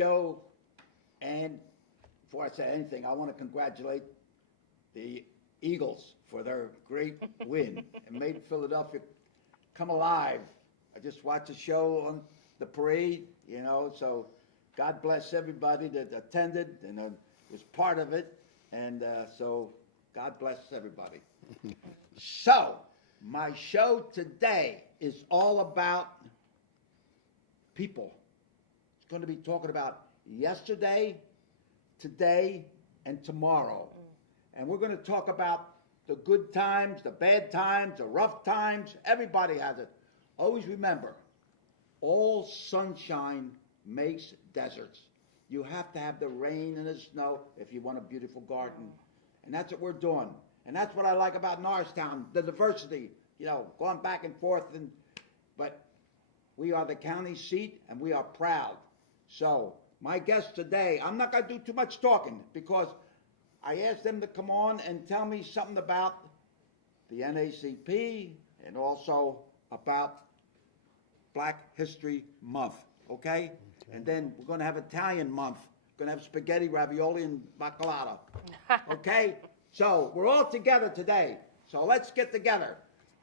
show. And before I say anything, I want to congratulate the Eagles for their great win and made Philadelphia come alive. I just watched the show on the parade, so God bless everybody that attended and was part of it. And so God bless everybody. So my show today is all about people. It's going to be talking about yesterday, today, and tomorrow. And we're going to talk about the good times, the bad times, the rough times. Everybody has it. Always remember, all sunshine makes deserts. You have to have the rain and the snow if you want a beautiful garden. And that's what we're doing. And that's what I like about Norristown, the diversity, going back and forth. But we are the county seat, and we are proud. So my guest today, I'm not going to do too much talking because I asked them to come on and tell me something about the NACP and also about Black History Month, okay? And then we're going to have Italian month. We're going to have spaghetti, ravioli, and baccalata, okay? So we're all together today. So let's get together.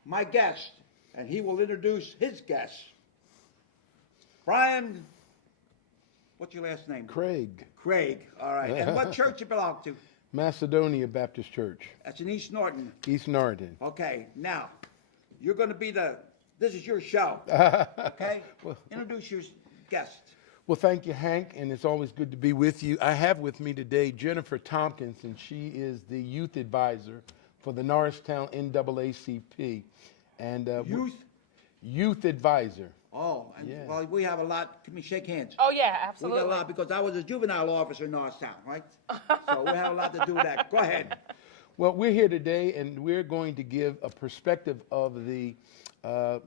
My guest, and he will introduce his guest. Brian, what's your last name? Craig. Craig, all right. And what church you belong to? Macedonia Baptist Church. That's in East Norton. East Norton. Okay, now, you're going to be this is your show, okay? Introduce your guest. Well, thank you, Hank, and it's always good to be with you. I have with me today Jennifer Tompkins, and she is the youth advisor for the Norristown NAACP. And Youth advisor. Oh, and Yeah. well, we have a lot. Can we shake hands? Oh, yeah, We absolutely. got a lot because I was a juvenile officer in Norristown, right? So we have a lot to do with that. Go ahead. Well, we're here today, and we're going to give a perspective of the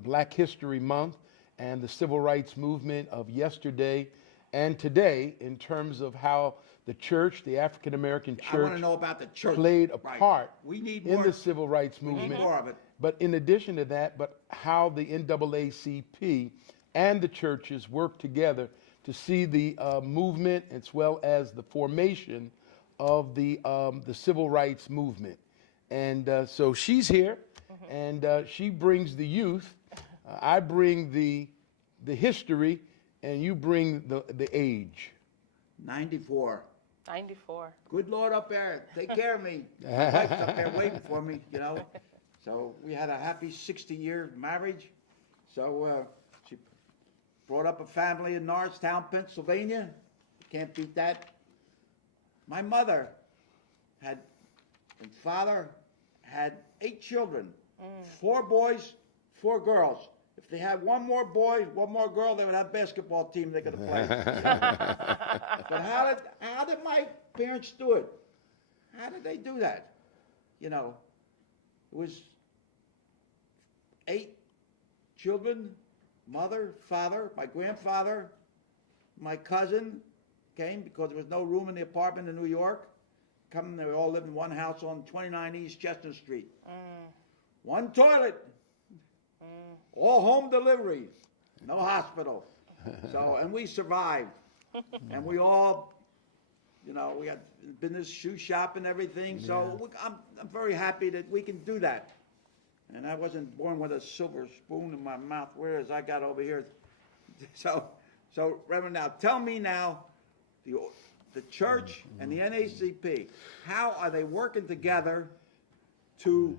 Black History Month and the civil rights movement of yesterday and today in terms of how the church, the African American I want church, to know about the church. played a Right. part We need in more. the civil rights We movement. need more of it. But in addition to that, how the NAACP and the churches work together to see the movement as well as the formation of the civil rights movement. And so she's here, and she brings the youth. I bring the history, and you bring the age. 94. 94. Good Lord up there, take care of me. My wife's up there waiting for me, So we had a happy 60-year marriage. So she brought up a family in Norristown, Pennsylvania. Can't beat that. My mother and father had 8 children, 4 boys, 4 girls. If they had one more boy, one more girl, they would have a basketball team they could have played. But how did my parents do it? How did they do that? It was 8 children, mother, father, my grandfather, my cousin came because there was no room in the apartment in New York. They all lived in one house on 29 East Chestnut Street. One toilet. All home delivery. No hospital. So, and we survived. And we all, we had business, shoe shop and everything. Yeah. So I'm very happy that we can do that. And I wasn't born with a silver spoon in my mouth, whereas I got over here. So Reverend, now tell me now, the church and the NACP, how are they working together to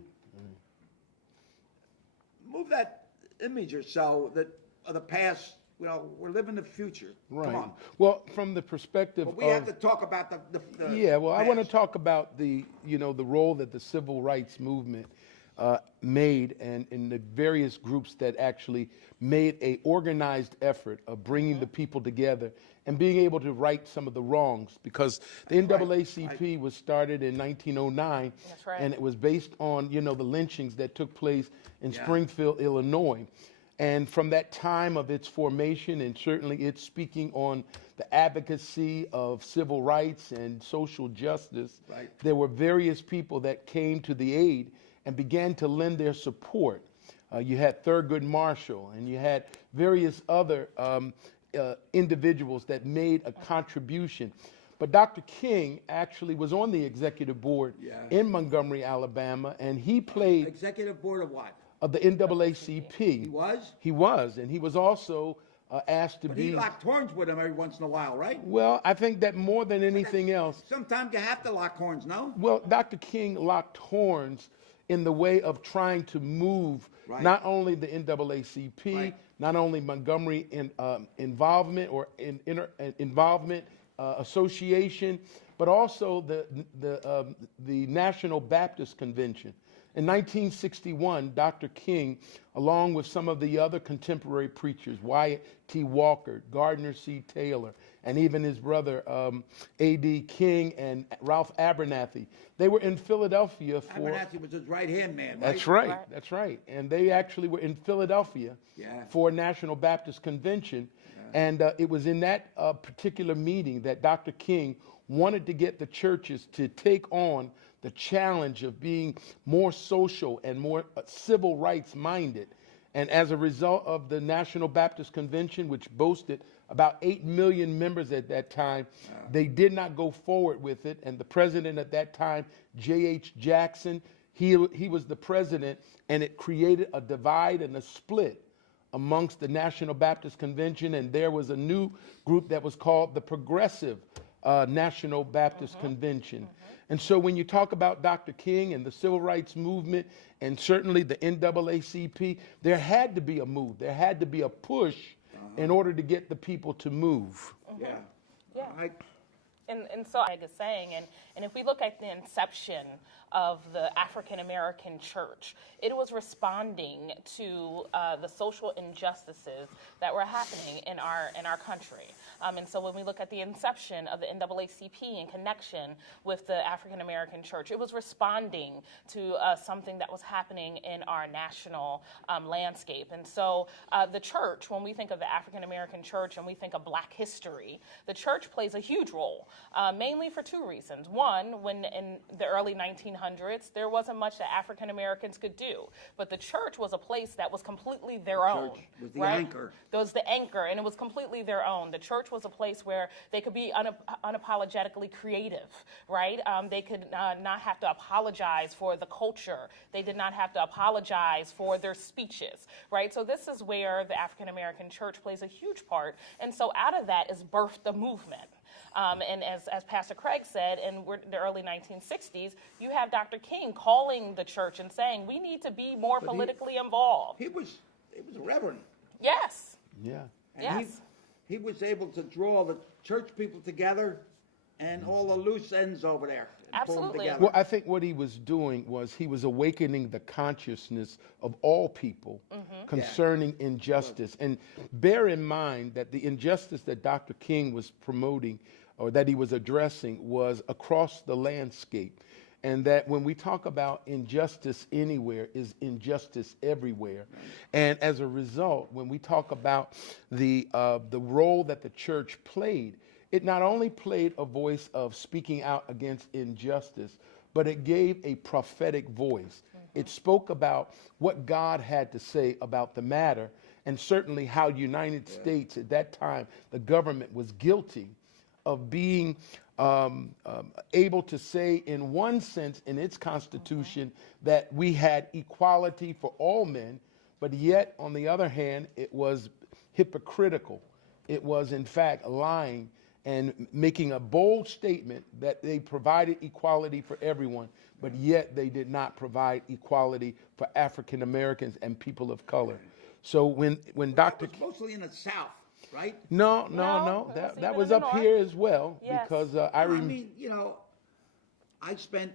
move that image or so that of the past? We're living the future. Right. Come on. Well, from the perspective But we have to talk about the yeah, well, I want to past. talk about the role that the civil rights movement made, and in the various groups that actually made a organized effort of bringing the people together and being able to right some of the wrongs, because the NAACP was started in 1909. That's right. And it was based on the lynchings that took place in Springfield, Illinois. And from that time of its formation, and certainly it's speaking on the advocacy of civil rights and social justice, there were various people that came to the aid and began to lend their support. You had Thurgood Marshall, and you had various other individuals that made a contribution. But Dr. King actually was on the executive board in Montgomery, Alabama, and he played Executive board of what? of the NAACP. He was? He was, and he was also asked to But be. he locked horns with him every once in a while, right? Well, I think that more than anything else, Sometimes you have to lock horns, no? well, Dr. King locked horns in the way of trying to move not only the NAACP, not only Montgomery involvement or involvement association, but also the National Baptist Convention. In 1961, Dr. King, along with some of the other contemporary preachers, Wyatt T. Walker, Gardner C. Taylor, and even his brother A.D. King and Ralph Abernathy, they were in Philadelphia for... Abernathy was his right-hand man, right? That's right, that's right. And they actually were in Philadelphia for a National Baptist Convention. And it was in that particular meeting that Dr. King wanted to get the churches to take on the challenge of being more social and more civil rights minded. And as a result of the National Baptist Convention, which boasted about 8 million members at that time, they did not go forward with it. And the president at that time, J.H. Jackson, he was the president, and it created a divide and a split amongst the National Baptist Convention. And there was a new group that was called the Progressive National Baptist Convention. And so when you talk about Dr. King and the civil rights movement, and certainly the NAACP, there had to be a move. There had to be a push in order to get the people to move. Yeah. Yeah. And so I was saying, and if we look at the inception of the African American church, it was responding to the social injustices that were happening in our country. And so when we look at the inception of the NAACP in connection with the African American church, it was responding to something that was happening in our national landscape. And so the church, when we think of the African American church and we think of Black history, the church plays a huge role, mainly for two reasons. One, when in the early 1900s, there wasn't much that African Americans could do, but the church was a place that was completely their own. Church was the right? anchor. It was the anchor, and it was completely their own. The church was a place where they could be unapologetically creative, right? They could not have to apologize for the culture. They did not have to apologize for their speeches, right? So this is where the African American church plays a huge part. And so out of that is birthed a movement. And as Pastor Craig said, in the early 1960s, you have Dr. King calling the church and saying, we need to be more politically involved. He was a reverend. Yes. Yeah. And Yes. he was able to draw the church people together and all the loose ends over there. And pull them Absolutely. together. Well, I think what he was doing was he was awakening the consciousness of all people concerning injustice. And bear in mind that the injustice that Dr. King was promoting or that he was addressing was across the landscape. And that when we talk about injustice anywhere is injustice everywhere. And as a result, when we talk about the role that the church played, it not only played a voice of speaking out against injustice, but it gave a prophetic voice. It spoke about what God had to say about the matter, and certainly how the United States at that time, the government was guilty of being able to say in one sense in its constitution that we had equality for all men, but yet on the other hand, it was hypocritical. It was in fact lying and making a bold statement that they provided equality for everyone, but yet they did not provide equality for African Americans and people of color. So when Dr. It was mostly in the South, right? No, No, that even was in the up North. here as well, Yes. because I mean, I spent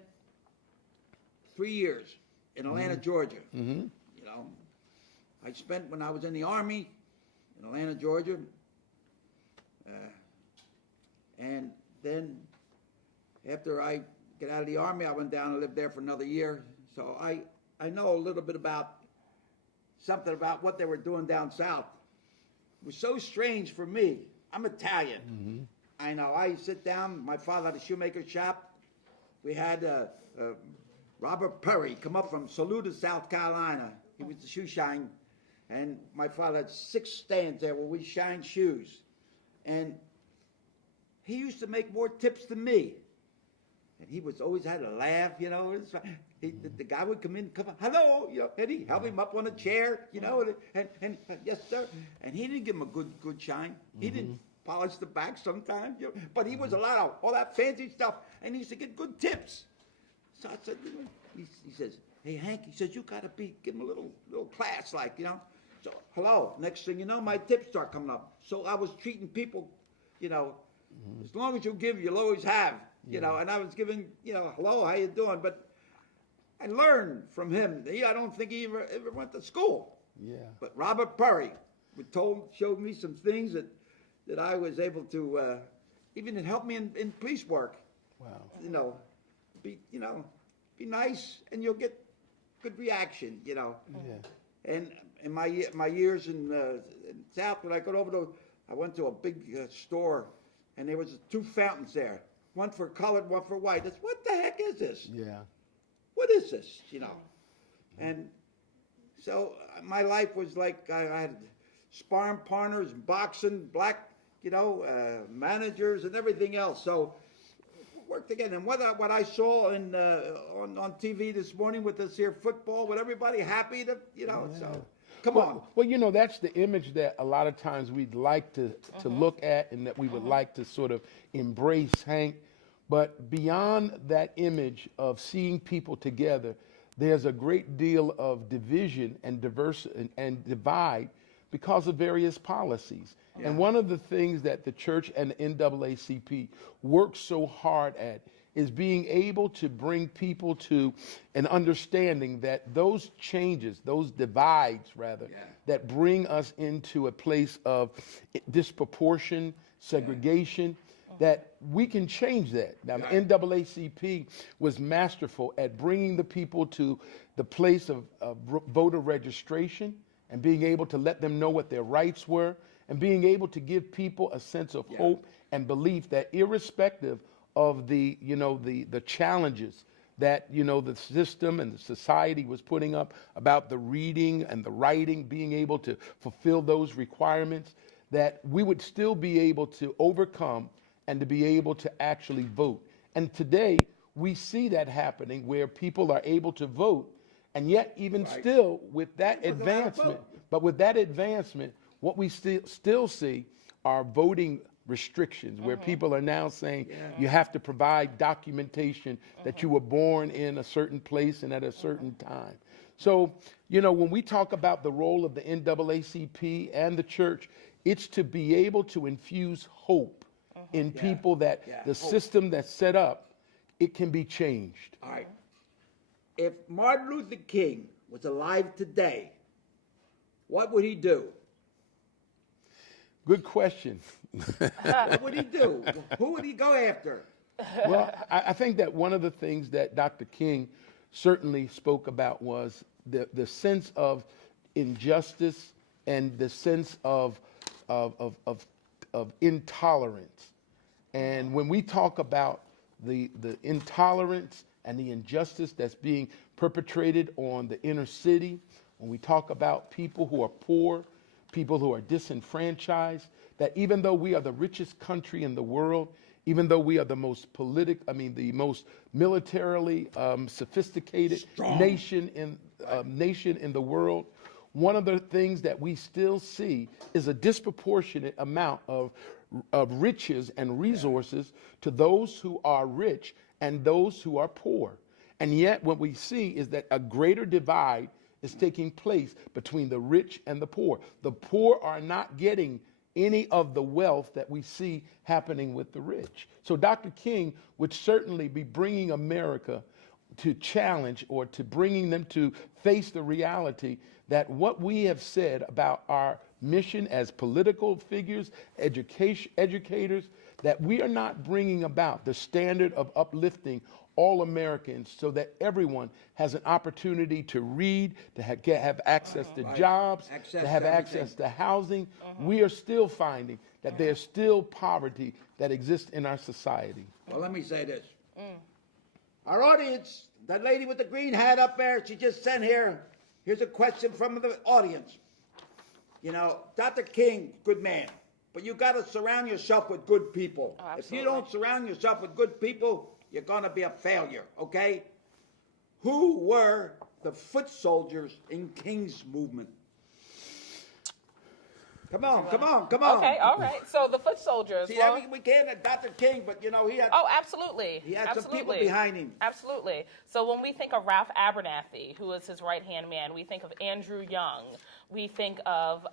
3 years in Atlanta, Georgia. You know, I spent when I was in the Army in Atlanta, Georgia, and then after I get out of the Army, I went down and lived there for another year. So I know a little bit about something about what they were doing down south. It was so strange for me. I'm Italian. I know. I sit down. My father had a shoemaker shop. We had Robert Perry come up from Saluda, South Carolina. He was the shoe shine. And my father had 6 stands there where we shined shoes. And he used to make more tips than me. And he was always had a laugh, you know. The guy would come in, come on, hello, you know, and he'd help him up on a chair, you know, and yes, sir. And he didn't give him a good shine. He didn't polish the back sometimes, you know, but he was allowed out all that fancy stuff, and he used to get good tips. So I said, he says, hey, Hank, he says, you got to give him a little class, like, you know. So, hello, next thing you know, my tips start coming up. So I was treating people, you know, as long as you give, you'll always have, you know, and I was giving, you know, hello, how you doing? But I learned from him. I don't think he ever went to school. Yeah. But Robert Perry showed me some things that I was able to, even it helped me in police work. Wow. You know, be nice, and you'll get good reaction, you know. Yeah. And in my years in South, when I got over I went to a big store, and there was 2 fountains there, one for colored, one for white. I said, what the heck is this? Yeah. What is this, you know? And so my life was like I had sparring partners, boxing, black, you know, managers and everything else. So worked together. And what I saw on TV this morning with this here football, with everybody happy to, you know, so come on. Well, you know, that's the image that a lot of times we'd like to look at and that we would like to sort of embrace, Hank. But beyond that image of seeing people together, there's a great deal of division and and divide because of various policies. Yeah. And one of the things that the church and the NAACP work so hard at is being able to bring people to an understanding that those changes, those divides rather, that bring us into a place of disproportion, segregation, that we can change that. Now, the NAACP was masterful at bringing the people to the place of voter registration and being able to let them know what their rights were and being able to give people a sense of hope and belief that irrespective of the challenges that, you know, the system and the society was putting up about the reading and the writing, being able to fulfill those requirements, that we would still be able to overcome and to be able to actually vote. And today, we see that happening where people are able to vote, and yet even still with that advancement, what we still see are voting restrictions where people are now saying you have to provide documentation that you were born in a certain place and at a certain time. So, you know, when we talk about the role of the NAACP and the church, it's to be able to infuse hope in people that the system that's set up, it can be changed. All right. If Martin Luther King was alive today, what would he do? Good question. What would he do? Who would he go after? Well, I think that one of the things that Dr. King certainly spoke about was the sense of injustice and the sense of intolerance. And when we talk about the intolerance and the injustice that's being perpetrated on the inner city, when we talk about people who are poor, people who are disenfranchised, that even though we are the richest country in the world, even though we are the most the most militarily sophisticated nation in the world, one of the things that we still see is a disproportionate amount of riches and resources to those who are rich and those who are poor. And yet what we see is that a greater divide is taking place between the rich and the poor. The poor are not getting any of the wealth that we see happening with the rich. So Dr. King would certainly be bringing America to challenge or to bringing them to face the reality that what we have said about our mission as political figures, educators, that we are not bringing about the standard of uplifting all Americans so that everyone has an opportunity to read, to have access to jobs, to have access to housing. We are still finding that there's still poverty that exists in our society. Well, let me say this. Our audience, that lady with the green hat up there, she just sent here. Here's a question from the audience. You know, Dr. King, good man, but you got to surround yourself with good people. Oh, if you absolutely. don't surround yourself with good people, you're going to be a failure, okay? Who were the foot soldiers in King's movement? Come on, come on, come on. Okay, all right. So the foot soldiers. See, well, we can't have Dr. King, but you know, he had, oh, absolutely. he had some Absolutely. people behind him. Absolutely. So when we think of Ralph Abernathy, who is his right-hand man, we think of Andrew Young. We think of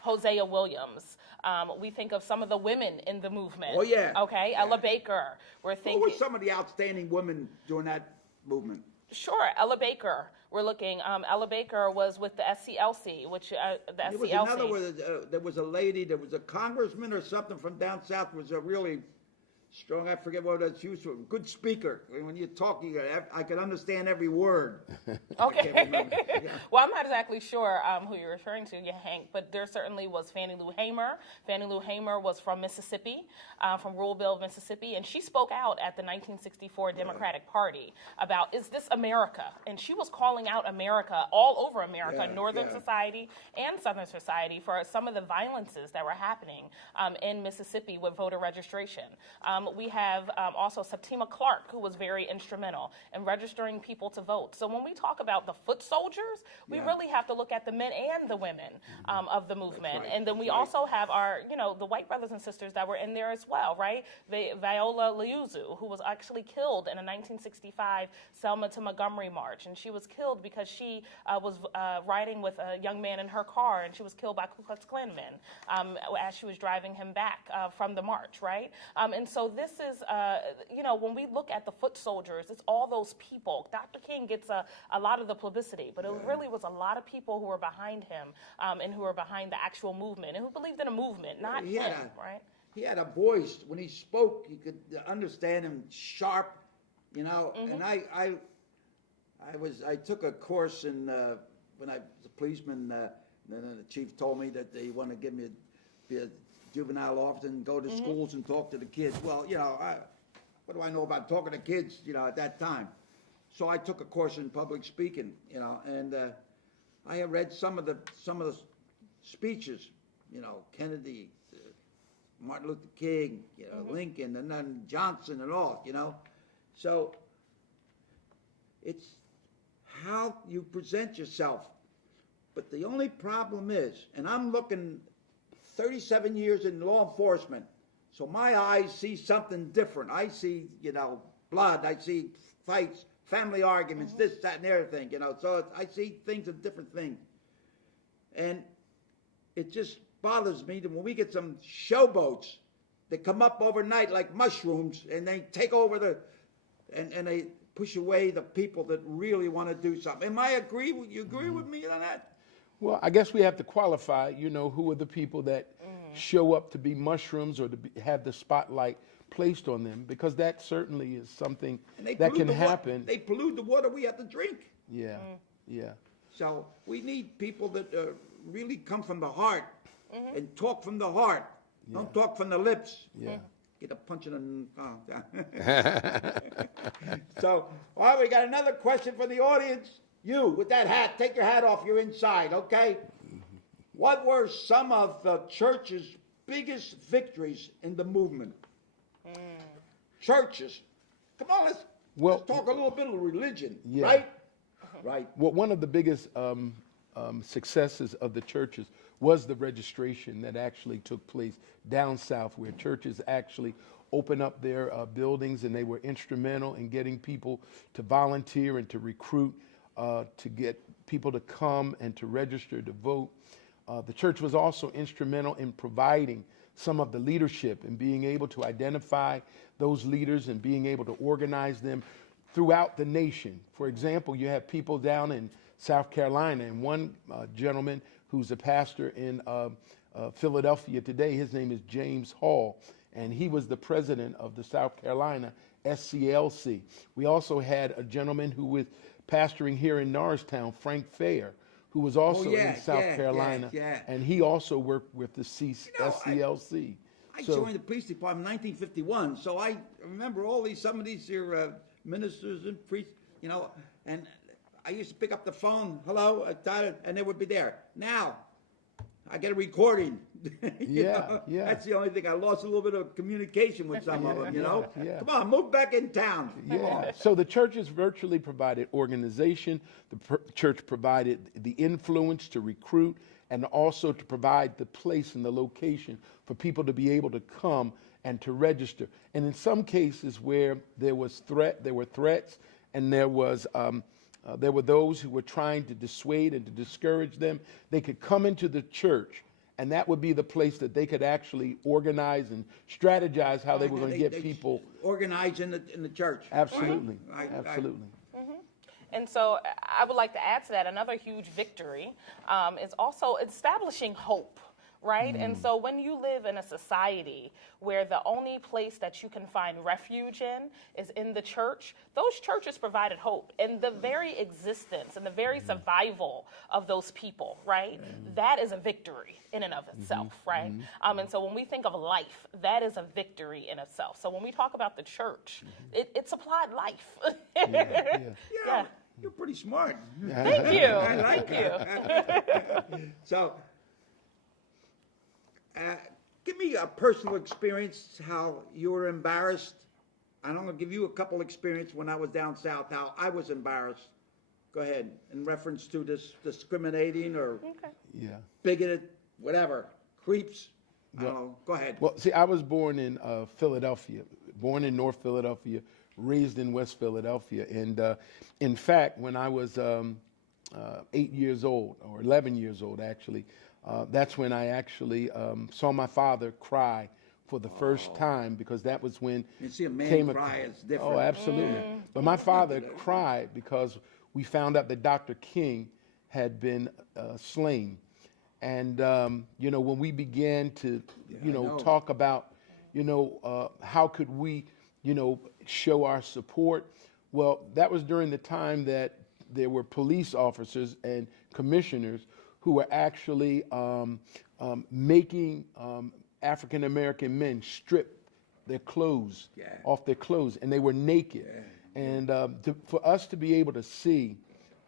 Hosea Williams. We think of some of the women in the movement. Oh, yeah. Okay, Ella Baker. We're Who thinking. were some of the outstanding women during that movement? Sure, Ella Baker. We're looking. Ella Baker was with the SCLC, which the There was SCLC. another, there was a lady, there was a congressman or something from down south, was a really strong, I forget what that's used for, good speaker. When you're talking, I could understand every word. Okay. can't remember. Yeah. Well, I'm not exactly sure who you're referring to, Hank, but there certainly was Fannie Lou Hamer. Fannie Lou Hamer was from Mississippi, from Ruleville, Mississippi, and she spoke out at the 1964 Democratic Party about, is this America? And she was calling out America, all over America, Yeah, Northern yeah. society and Southern society, for some of the violences that were happening in Mississippi with voter registration. We have also Septima Clark, who was very instrumental in registering people to vote. So when we talk about the foot soldiers, we Yeah. really have to look at the men and the women of the movement. right, And then we that's right. also have our, the white brothers and sisters that were in there as well, right? Viola Liuzzu, who was actually killed in a 1965 Selma to Montgomery march. And she was killed because she was riding with a young man in her car, and she was killed by Ku Klux Klan men as she was driving him back from the march, right? And so this is, when we look at the foot soldiers, it's all those people. Dr. King gets a lot of the publicity, but it really was a lot of people who were behind him and who were behind the actual movement and who believed in a movement, not He him, had right? He had a voice. When he spoke, you could understand him sharp, Mm-hmm. and I took a course in, when I was a policeman, then the chief told me that they want to give me be a juvenile officer and go to Mm-hmm. schools and talk to the kids. Well, what do I know about talking to kids, at that time? So I took a course in public speaking, and I had read some of the speeches, Kennedy, Martin Luther King, Lincoln, and then Johnson and all, So it's how you present yourself. But the only problem is, and I'm looking 37 years in law enforcement, so my eyes see something different. I see, blood, I see fights, family arguments, this, that, and the other thing, So I see things, a different thing. And it just bothers me that when we get some showboats that come up overnight like mushrooms and they take over and they push away the people that really want to do something. You agree with me on that? Well, I guess we have to qualify, who are the people that show up to be mushrooms or to have the spotlight placed on them, because that certainly is something And they that pollute can the happen. They pollute the water we have to drink. Yeah, yeah. So we need people that really come from the heart and talk from the heart. Don't talk from the lips. Yeah. Get a punch in the... So, all right, we got another question from the audience. You, with that hat, take your hat off. You're inside, okay? What were some of the church's biggest victories in the movement? Churches. Come on, let's talk a little bit of religion, Yeah. right? Right. Well, one of the biggest successes of the churches was the registration that actually took place down south, where churches actually opened up their buildings, and they were instrumental in getting people to volunteer and to recruit, to get people to come and to register to vote. The church was also instrumental in providing some of the leadership and being able to identify those leaders and being able to organize them throughout the nation. For example, you have people down in South Carolina, and one gentleman who's a pastor in Philadelphia today, his name is James Hall, and he was the president of the South Carolina SCLC. We also had a gentleman who was pastoring here in Norristown, Frank Fair, who was also in South Carolina, and he also worked with the SCLC. I joined the police department in 1951, so I remember some of these here ministers and priests, and I used to pick up the phone, hello, and they would be there. Now, I get a recording. You Yeah, know? yeah. That's the only thing. I lost a little bit of communication with some of them, you know? yeah. Come on, move back in town. Come Yeah. on. So the churches virtually provided organization. The church provided the influence to recruit and also to provide the place and the location for people to be able to come and to register. And in some cases where there were threats, and there were those who were trying to dissuade and to discourage them, they could come into the church, and that would be the place that they could actually organize and strategize how they were going to get people. Organize in the church. Absolutely, Right. absolutely. And so I would like to add to that another huge victory is also establishing hope, right? And so when you live in a society where the only place that you can find refuge in is in the church, those churches provided hope. And the very existence and the very survival of those people, right? That is a victory in and of itself, right? And so when we think of life, that is a victory in itself. So when we talk about the church, it supplied life. Yeah. You're pretty smart. Thank you. I like Thank you. So, give me a personal experience how you were embarrassed. I'm going to give you a couple experience when I was down south, how I was embarrassed. Go ahead, in reference to this discriminating or bigoted, whatever, creeps. I don't know. Go ahead. Well, see, I was born in Philadelphia, born in North Philadelphia, raised in West Philadelphia. And in fact, when I was 8 years old, or 11 years old actually, that's when I actually saw my father cry for the first time, because that was when You see a man cry, it's different. Oh, absolutely. But my father cried because we found out that Dr. King had been slain. And, when we began to, talk about, how could we, show our support, well, that was during the time that there were police officers and commissioners who were actually making African-American men strip their clothes off their clothes, and they were naked. And for us to be able to see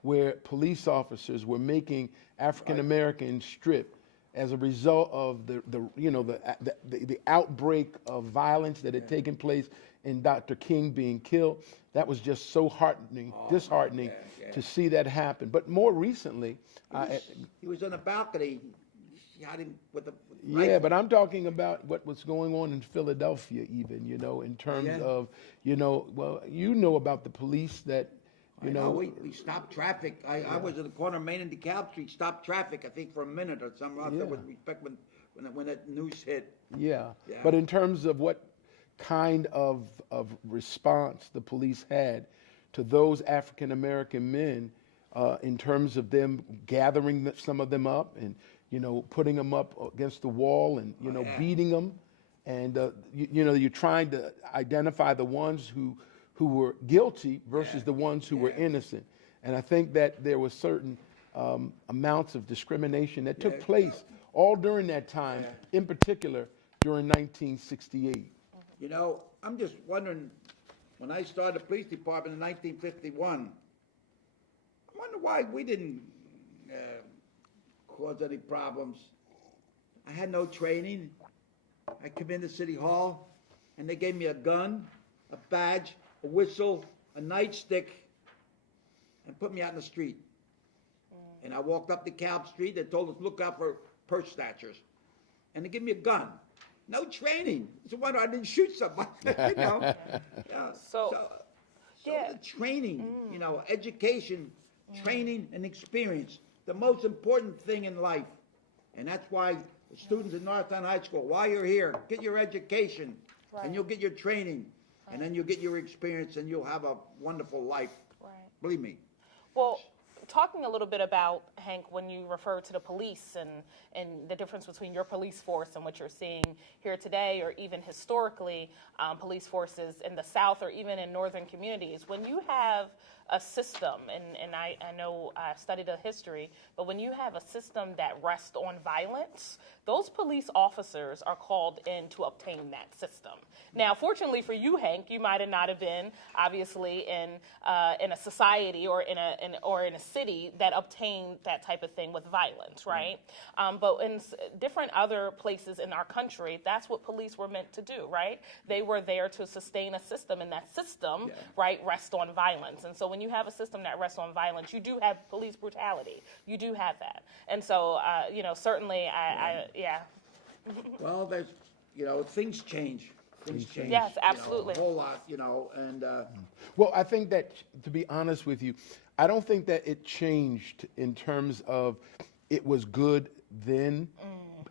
where police officers were making African-Americans strip as a result of the outbreak of violence that had taken place in Dr. King being killed, that was just so disheartening to see that happen. But more recently, he was on a balcony. Shot him with a yeah, but I'm talking about what was going on in Philadelphia, even, in terms of, well, about the police that, we stopped traffic. I was at the corner of Main and DeKalb Street, stopped traffic, I think, for a minute or something. With respect when that news hit. Yeah. But in terms of what kind of response the police had to those African American men, in terms of them gathering some of them up and, putting them up against the wall and, beating them. And, you're trying to identify the ones who were guilty versus the ones who were innocent. And I think that there were certain amounts of discrimination that took place all during that time, in particular during 1968. I'm just wondering, when I started the police department in 1951, I wonder why we didn't cause any problems. I had no training. I came into City Hall, and they gave me a gun, a badge, a whistle, a nightstick, and put me out in the street. And I walked up DeKalb Street. They told us, look out for purse snatchers. And they gave me a gun. No training. It's a wonder I didn't shoot somebody. So the training, education, training, and experience. The most important thing in life. And that's why the students in Northtown High School, while you're here, get your education, and you'll get your training, and then you'll get your experience, and you'll have a wonderful life. Believe me. Well, talking a little bit about, Hank, when you refer to the police and the difference between your police force and what you're seeing here today, or even historically, police forces in the South or even in northern communities, when you have a system, and I know I studied the history, but when you have a system that rests on violence, those police officers are called in to obtain that system. Now, fortunately for you, Hank, you might have not have been obviously in a society or in a city that obtained that type of thing with violence, right? But in different other places in our country, that's what police were meant to do, right? They were there to sustain a system, and that system, right, rests on violence. And so when you have a system that rests on violence, you do have police brutality. You do have that. And so, certainly, yeah. Well, there's, things change. Things change. Yes, absolutely. A whole lot, and. Well, I think that, to be honest with you, I don't think that it changed in terms of it was good then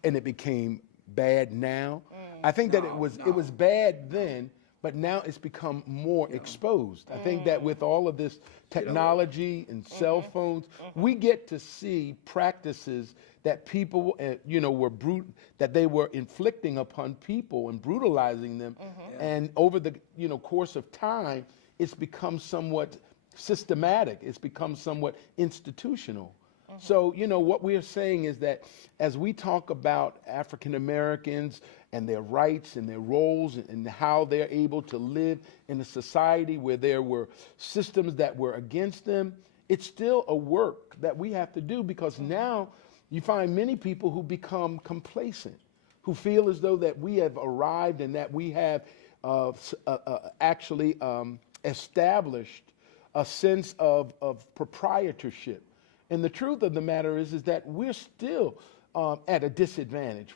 and it became bad now. I think that it was bad then, but now it's become more exposed. I think that with all of this technology and cell phones, we get to see practices that people, that they were inflicting upon people and brutalizing them. And over the course of time, it's become somewhat systematic. It's become somewhat institutional. So, what we are saying is that as we talk about African Americans and their rights and their roles and how they're able to live in a society where there were systems that were against them, it's still a work that we have to do, because now you find many people who become complacent, who feel as though that we have arrived and that we have actually established a sense of proprietorship. And the truth of the matter is that we're still at a disadvantage.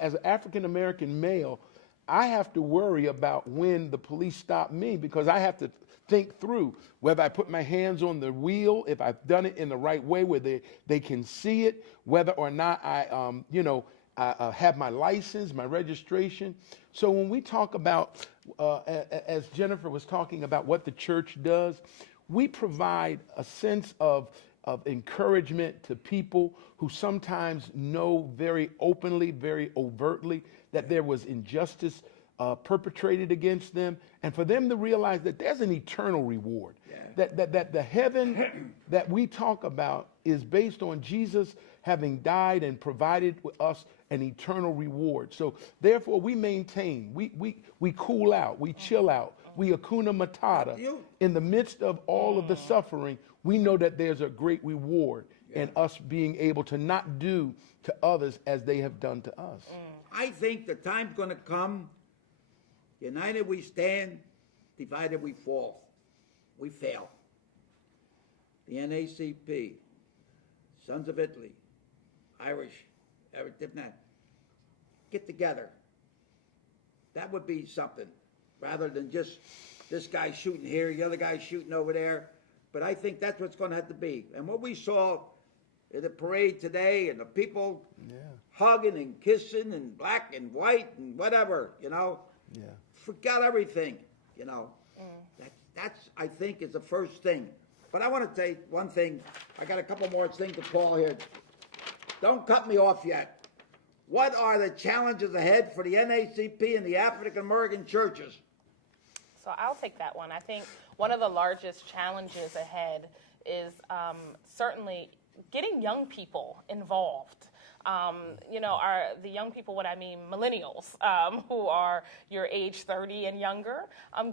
As an African American male, I have to worry about when the police stop me, because I have to think through whether I put my hands on the wheel, if I've done it in the right way where they can see it, whether or not I have my license, my registration. So when we talk about, as Jennifer was talking about what the church does, we provide a sense of encouragement to people who sometimes know very openly, very overtly that there was injustice perpetrated against them, and for them to realize that there's an eternal reward, that the heaven that we talk about is based on Jesus having died and provided us an eternal reward. So therefore we maintain, we cool out, we chill out, we Hakuna Matata. In the midst of all of the suffering, we know that there's a great reward in us being able to not do to others as they have done to us. I think the time's going to come, united we stand, divided we fall. We fail. The NACP, Sons of Italy, Irish, get together. That would be something, rather than just this guy shooting here, the other guy shooting over there. But I think that's what's going to have to be. And what we saw in the parade today, and the people hugging and kissing and black and white and whatever, forgot everything, That's, I think, is the first thing. But I want to say one thing. I got a couple more things to call here. Don't cut me off yet. What are the challenges ahead for the NACP and the African American churches? So I'll take that one. I think one of the largest challenges ahead is certainly getting young people involved. The young people, what I mean, millennials, who are your age 30 and younger,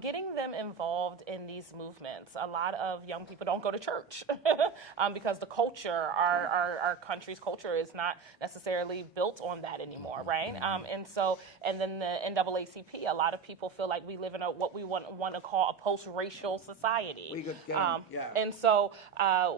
getting them involved in these movements. A lot of young people don't go to church because the culture, our country's culture is not necessarily built on that anymore, right? And then the NAACP, a lot of people feel like we live in what we want to call a post-racial society. We could get 'em, And so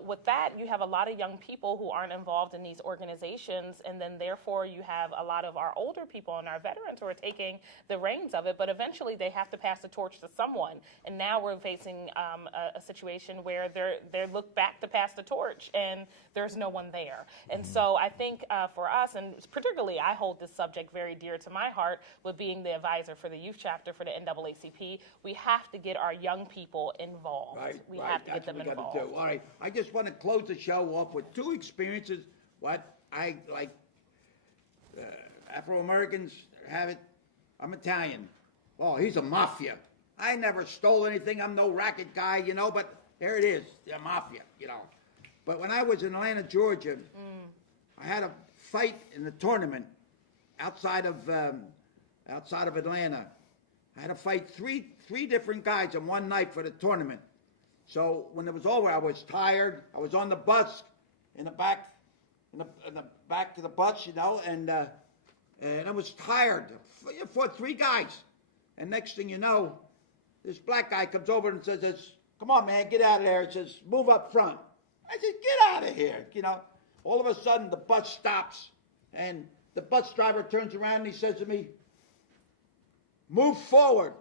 with that, you have a lot of young people who aren't involved in these organizations, and then therefore you have a lot of our older people and our veterans who are taking the reins of it, but eventually they have to pass the torch to someone. And now we're facing a situation where they're looked back to pass the torch, and there's no one there. And so I think for us, and particularly I hold this subject very dear to my heart with being the advisor for the youth chapter for the NAACP, we have to get our young people involved. We have to get them involved. Do. All right, I just want to close the show off with two experiences. What I like, Afro-Americans have it. I'm Italian. Oh, he's a mafia. I never stole anything. I'm no racket guy, but there it is, the mafia, you know. But when I was in Atlanta, Georgia, I had a fight in the tournament outside of Atlanta. I had to fight three different guys in one night for the tournament. So when it was over, I was tired. I was on the bus in the back to the bus, you know, and I was tired. I fought three guys, and next thing you know, this black guy comes over and says, "Come on, man, get out of there." He says, "Move up front." I said, "Get out of here," you know. All of a sudden, the bus stops, and the bus driver turns around and he says to me, "Move forward."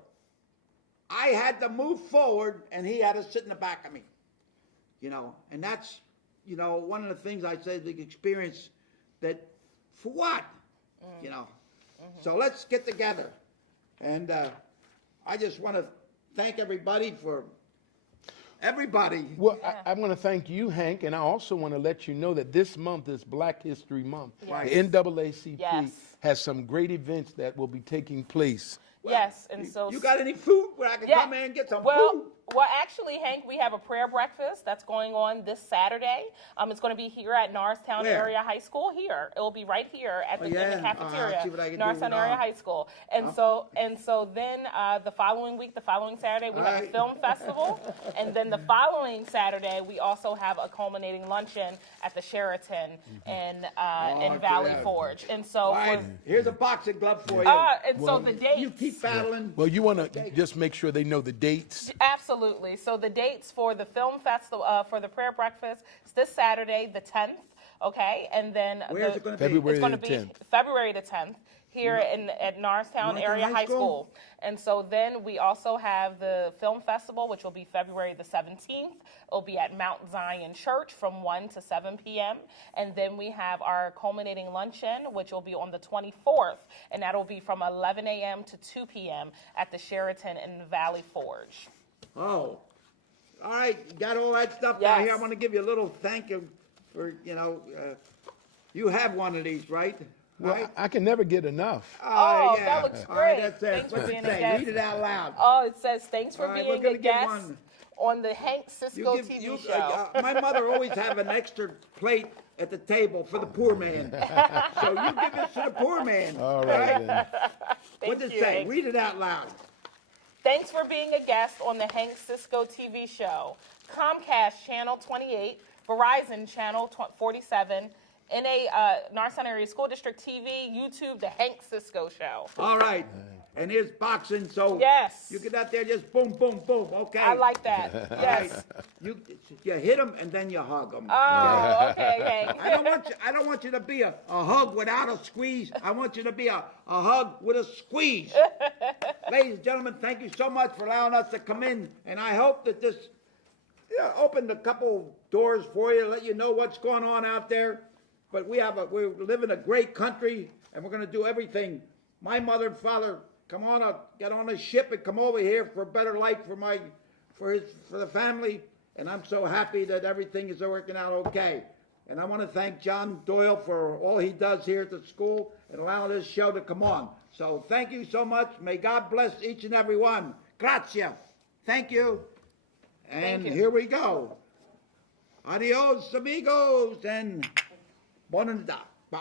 I had to move forward, and he had to sit in the back of me, you know. And that's, you know, one of the things I said, the experience that, for what, you know. So let's get together. And I just want to thank everybody for everybody. Well, I want to thank you, Hank, and I also want to let you know that this month is Black History Month. Yes. The NAACP Yes. has some great events that will be taking place. Yes, and so You got any food where I can come in and get some food? Well, actually, Hank, we have a prayer breakfast that's going on this Saturday. It's going to be here at Norristown Where? Area High School. Here, it will be right here at the, in yeah? the cafeteria, I'll see what I can do Norristown with, Area High School. And so then the following week, the following Saturday, we have a Alright. film festival, and then the following Saturday, we also have a culminating luncheon at the Sheraton in Valley yeah. Forge. And so, All right, here's a boxing glove for you. so the dates. You keep battling. Well, you want to just make sure they know the dates. Absolutely. So the dates for the film festival, for the prayer breakfast, is this Saturday, the 10th. Okay, and then Where's it going to be? February it's going to the be 10th. February the 10th here at Norristown Area High School. And so then we also have the film festival, which will be February the 17th. It'll be at Mount Zion Church from 1 to 7 p.m. And then we have our culminating luncheon, which will be on the 24th, and that'll be from 11 a.m. to 2 p.m. at the Sheraton in Valley Forge. Oh, all right. You got all that stuff Yes. down here. I want to give you a little thank you for, you know, you have one of these, right? Well, Right? I can never get enough. Oh, yeah. that looks All right, great. that's it. Thanks for What's being it a say? guest. Read it out loud. Oh, it says, thanks for All right, being we're gonna a get guest one. on the Hank Cisco TV show. My mother always have an extra plate at the table for the poor man. So you give this to the poor man. All right, then. What does it you, say? Hank. Read it out loud. Thanks for being a guest on the Hank Cisco TV show. Comcast Channel 28, Verizon Channel 47, Norristown Area School District TV, YouTube, the Hank Cisco Show. All right. And here's boxing, so Yes. you get out there, just boom, boom, boom. Okay. I like that. All Yes. right. You hit them and then you hug them. Oh, okay, Hank. I don't want you to be a hug without a squeeze. I want you to be a hug with a squeeze. Ladies and gentlemen, thank you so much for allowing us to come in, and I hope that this opened a couple doors for you, let you know what's going on out there. But we live in a great country, and we're going to do everything. My mother and father get on a ship and come over here for a better life for the family, and I'm so happy that everything is working out okay. And I want to thank John Doyle for all he does here at the school and allowing this show to come on. So thank you so much. May God bless each and every one. Grazie. Thank you. And Thank you. here we go. Adios, amigos, and buona notte. Bye.